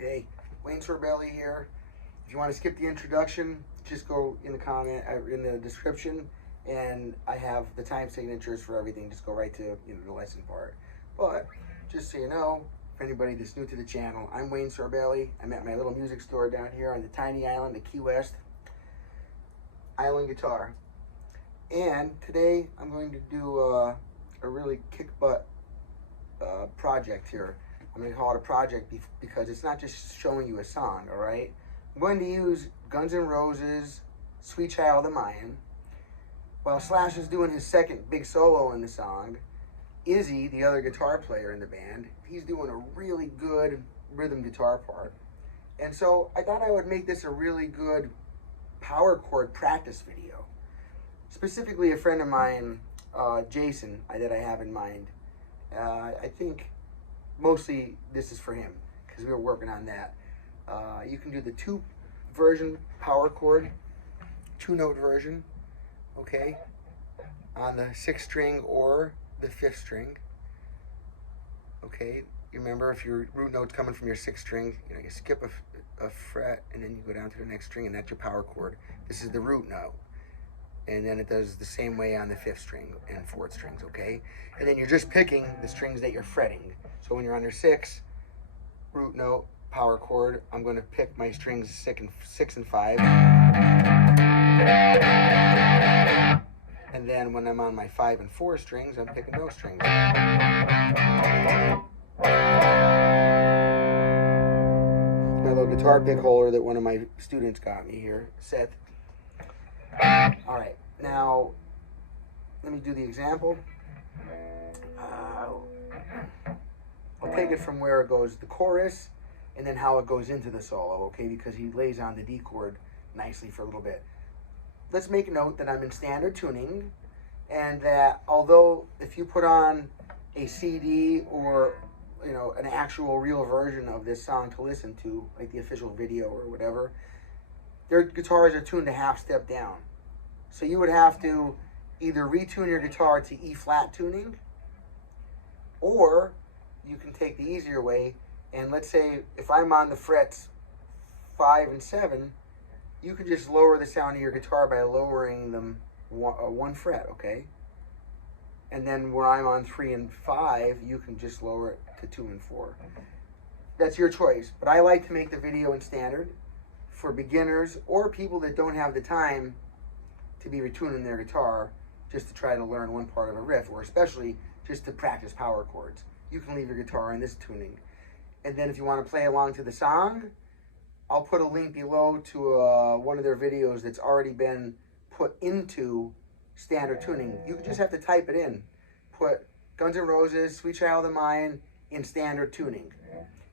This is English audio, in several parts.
Hey, Wayne Sorbelli here. If you want to skip the introduction, just go in the comment in the description, and I have the time signatures for everything. Just go right to the lesson part. But just so you know, for anybody that's new to the channel, I'm Wayne Sorbelli. I'm at my little music store down here on the tiny island of Key West. Island guitar. And today I'm going to do a really kick butt project here. I'm going to call it a project because it's not just showing you a song, all right? I'm going to use Guns N' Roses' Sweet Child of Mine. While Slash is doing his second big solo in the song, Izzy, the other guitar player in the band, he's doing a really good rhythm guitar part. And so I thought I would make this a really good power chord practice video. Specifically, a friend of mine, Jason, that I have in mind. I think mostly this is for him because we were working on that. You can do the two-version power chord, two-note version, okay, on the 6th string or the 5th string. Okay, you remember if your root note's coming from your 6th string, you skip a fret and then you go down to the next string, and that's your power chord. This is the root note. And then it does the same way on the 5th string and 4th strings, okay? And then you're just picking the strings that you're fretting. So when you're on your 6th root note power chord, I'm going to pick my strings 6 and 5. And then when I'm on my 5 and 4 strings, I'm picking those strings. My little guitar pick holder that one of my students got me here, Seth. All right, now let me do the example. I'll take it from where it goes, the chorus, and then how it goes into the solo, okay? Because he lays on the D chord nicely for a little bit. Let's make a note that I'm in standard tuning, and that although if you put on a CD or an actual real version of this song to listen to, like the official video or whatever, their guitars are tuned a half step down. So you would have to either retune your guitar to E flat tuning, or you can take the easier way, and let's say if I'm on the frets 5 and 7, you could just lower the sound of your guitar by lowering them one fret, okay? And then where I'm on 3 and 5, you can just lower it to 2 and 4. That's your choice, but I like to make the video in standard for beginners or people that don't have the time to be retuning their guitar just to try to learn one part of a riff, or especially just to practice power chords. You can leave your guitar in this tuning. And then if you want to play along to the song, I'll put a link below to one of their videos that's already been put into standard tuning. You just have to type it in. Put Guns N' Roses, Sweet Child of Mine in standard tuning.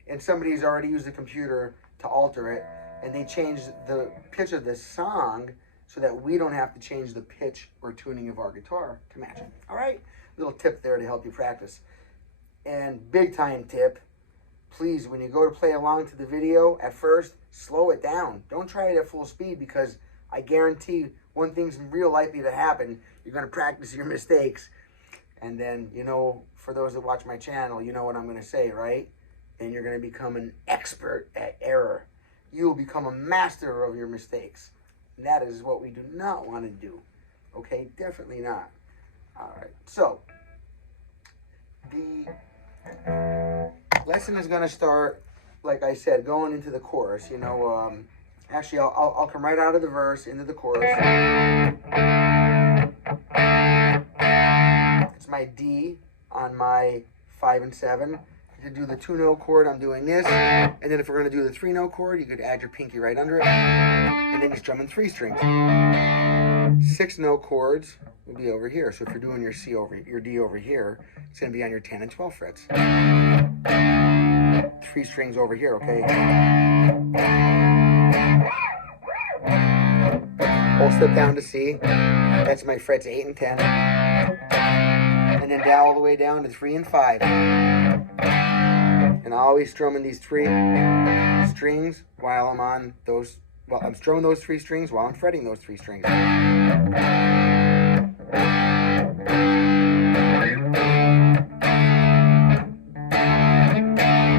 And somebody's already used the computer to alter it, and they changed the pitch of the song so that we don't have to change the pitch or tuning of our guitar to match it. All right? Little tip there to help you practice. And big time tip, please, when you go to play along to the video, at first, slow it down. Don't try it at full speed, because I guarantee one thing's real likely to happen. You're going to practice your mistakes. And then, for those that watch my channel, you know what I'm going to say, right? And you're going to become an expert at error. You will become a master of your mistakes. And that is what we do not want to do. Okay? Definitely not. All right. So, the lesson is going to start, like I said, going into the chorus. Actually, I'll come right out of the verse into the chorus. It's my D on my 5 and 7. To do the 2-note chord, I'm doing this. And then if we're going to do the 3-note chord, you could add your pinky right under it. And then you're strumming 3 strings. 6-note chords will be over here. So if you're doing your your D over here, it's going to be on your 10 and 12 frets. 3 strings over here, okay? Whole step down to C. That's my frets 8 and 10. And then down all the way down to 3 and 5. And always strumming these 3 strings while I'm on those. Well, I'm strumming those 3 strings while I'm fretting those 3 strings.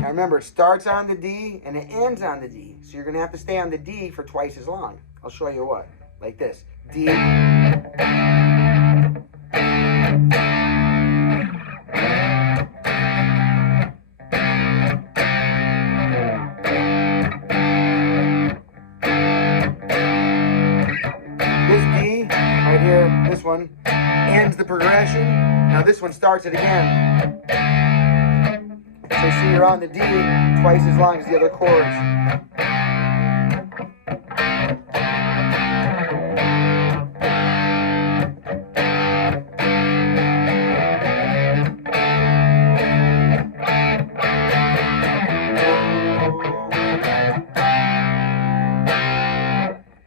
Now remember, it starts on the D and it ends on the D. So you're going to have to stay on the D for twice as long. I'll show you what. Like this. D. This D right here, this one, ends the progression. Now this one starts it again. So you see you're on the D twice as long as the other chords.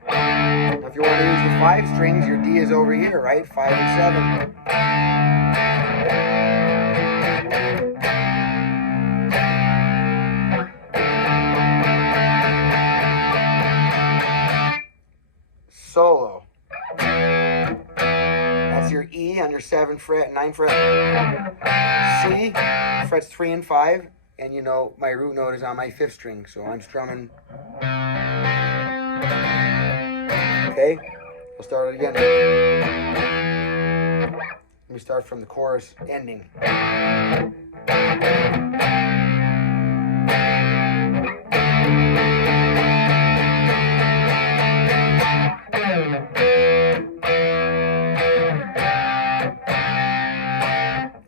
Now if you want to use the 5 strings, your D is over here, right? 5 and 7. Solo. That's your E on your 7th fret, 9th fret. C, frets 3 and 5, and you know my root note is on my 5th string, so I'm strumming. Okay, we'll start it again. Let me start from the chorus ending.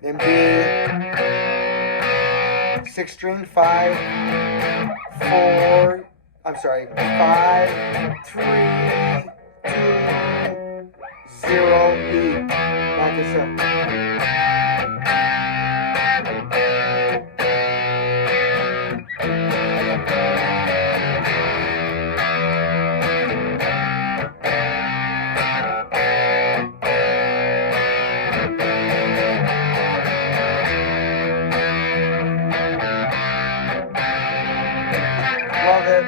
Then B, 6th string, 5, 4, I'm sorry, 5, 3, 2, 0, B. Back this up. Love it.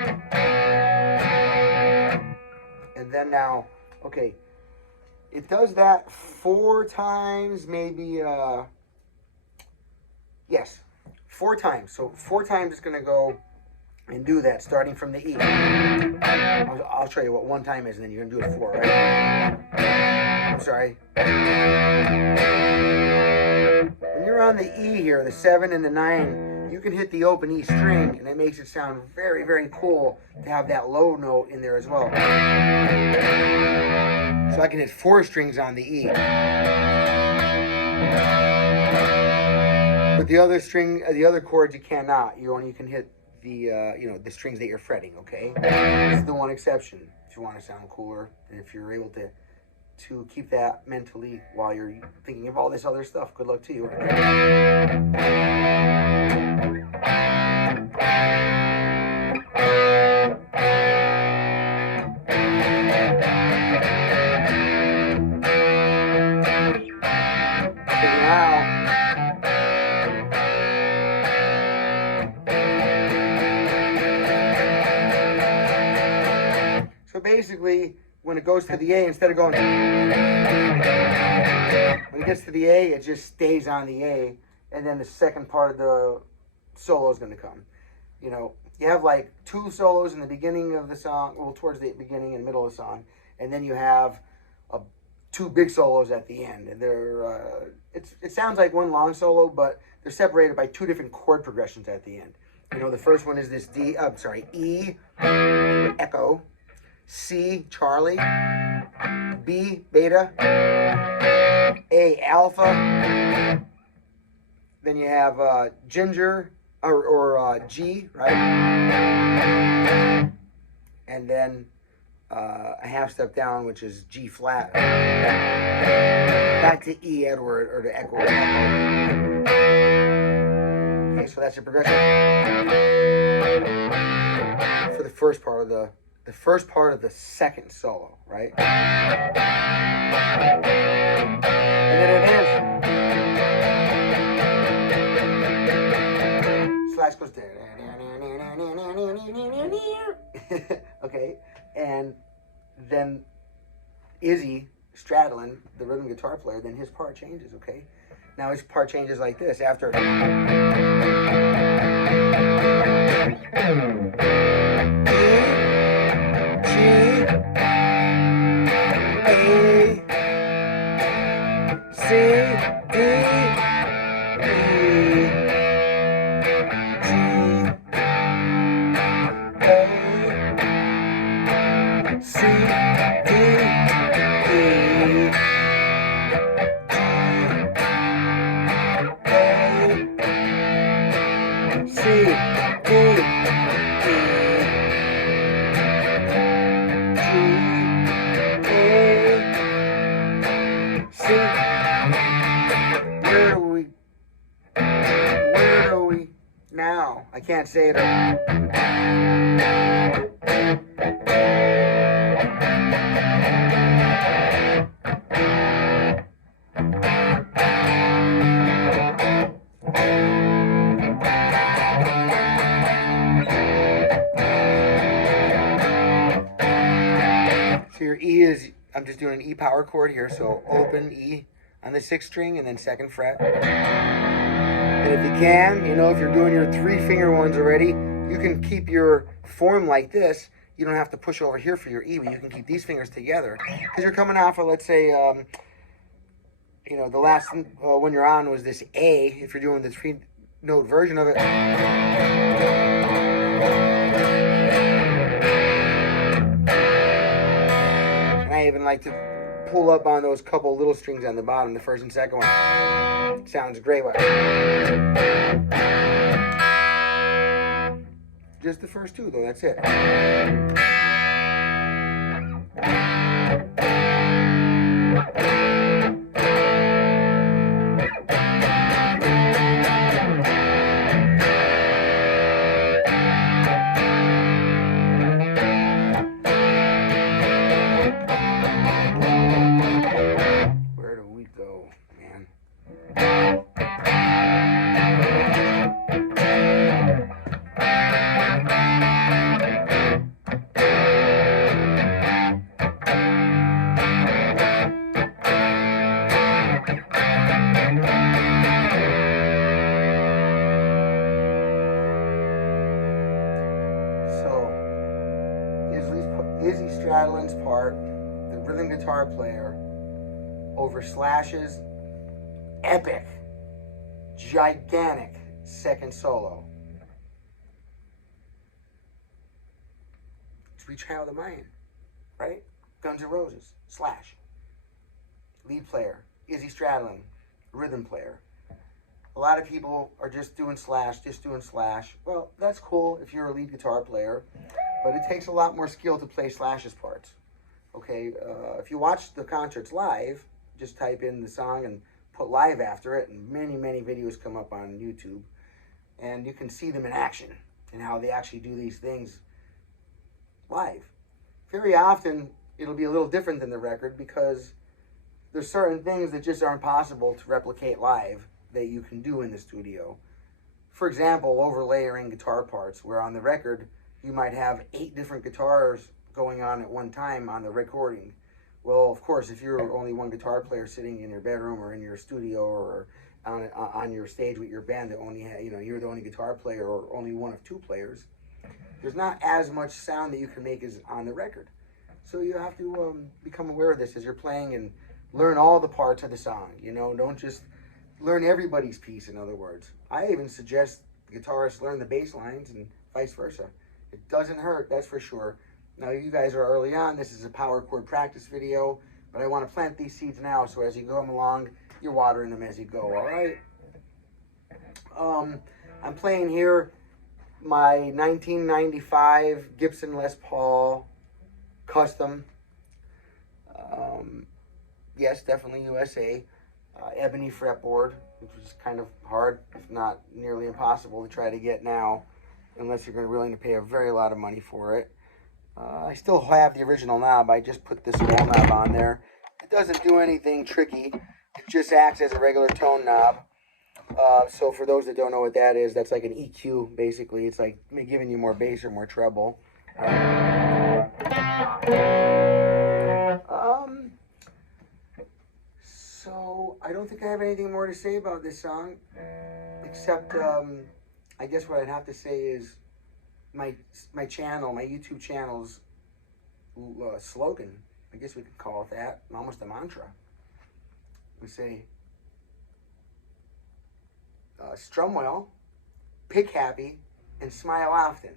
And then now, okay, it does that 4 times, maybe, yes, 4 times. So 4 times it's going to go and do that, starting from the E. I'll show you what 1 time is, and then you're going to do it 4, right? I'm sorry. When you're on the E here, the 7 and the 9, you can hit the open E string, and it makes it sound very, very cool to have that low note in there as well. So I can hit 4 strings on the E. But the other string, the other chords, you cannot. You can hit the, the strings that you're fretting. Okay, this is the one exception. If you want to sound cooler, and if you're able to keep that mentally while you're thinking of all this other stuff, good luck to you. So basically, when it goes to the A, instead of going, when it gets to the A, it just stays on the A, and then the second part of the solo is going to come. You have like 2 solos in the beginning of the song, well, towards the beginning and middle of the song, and then you have 2 big solos at the end. And they're it sounds like one long solo, but they're separated by 2 different chord progressions at the end. The first one is this E, echo, C, Charlie, B, beta, A, alpha, then you have ginger, or G, right? And then a half step down, which is G flat, back to E Edward, or to echo. Okay, so that's your progression for the first part of the second solo, right? And then it ends. Slash goes there. Okay, and then Izzy Stradlin, the rhythm guitar player, then his part changes, okay? Now his part changes like this after. Now, I can't say it. So your E is, I'm just doing an E power chord here, so open E on the 6th string and then 2nd fret. And if you can, you know, if you're doing your 3-finger ones already, you can keep your form like this. You don't have to push over here for your E, but you can keep these fingers together. Because you're coming off of, let's say, you know, the last one you're on was this A, if you're doing the 3-note version of it. And I even like to pull up on those couple little strings on the bottom, the 1st and 2nd one. Sounds great. Just the first 2 though, that's it. Where do we go, man? Izzy Stradlin's part, the rhythm guitar player, over Slash's epic, gigantic 2nd solo. It's Reach High with the Mind, right? Guns N' Roses, Slash. Lead player, Izzy Stradlin, rhythm player. A lot of people are just doing Slash. Well, that's cool if you're a lead guitar player, but it takes a lot more skill to play Slash's parts. Okay, if you watch the concerts live, just type in the song and put live after it, and many, many videos come up on YouTube, and you can see them in action and how they actually do these things live. Very often, it'll be a little different than the record because there's certain things that just aren't possible to replicate live that you can do in the studio. For example, overlayering guitar parts, where on the record, you might have 8 different guitars going on at one time on the recording. Well, of course, if you're only one guitar player sitting in your bedroom or in your studio or on your stage with your band that only have, you're the only guitar player or only one of 2 players, there's not as much sound that you can make as on the record. So you have to become aware of this as you're playing and learn all the parts of the song. Don't just learn everybody's piece, in other words. I even suggest guitarists learn the bass lines and vice versa. It doesn't hurt, that's for sure. Now, you guys are early on. This is a power chord practice video, but I want to plant these seeds now, so as you go along, you're watering them as you go, all right? I'm playing here my 1995 Gibson Les Paul Custom. Yes, definitely USA. Ebony fretboard, which is kind of hard, if not nearly impossible to try to get now, unless you're willing to pay a very lot of money for it. I still have the original knob. I just put this wall knob on there. It doesn't do anything tricky. It just acts as a regular tone knob. So for those that don't know what that is, that's like an EQ, basically. It's like giving you more bass or more treble. So I don't think I have anything more to say about this song, except I guess what I'd have to say is my channel, my YouTube channel's slogan, I guess we could call it that, almost a mantra. We say, strum well, pick happy, and smile often.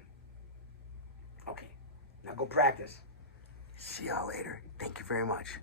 Okay, now go practice. See y'all later. Thank you very much.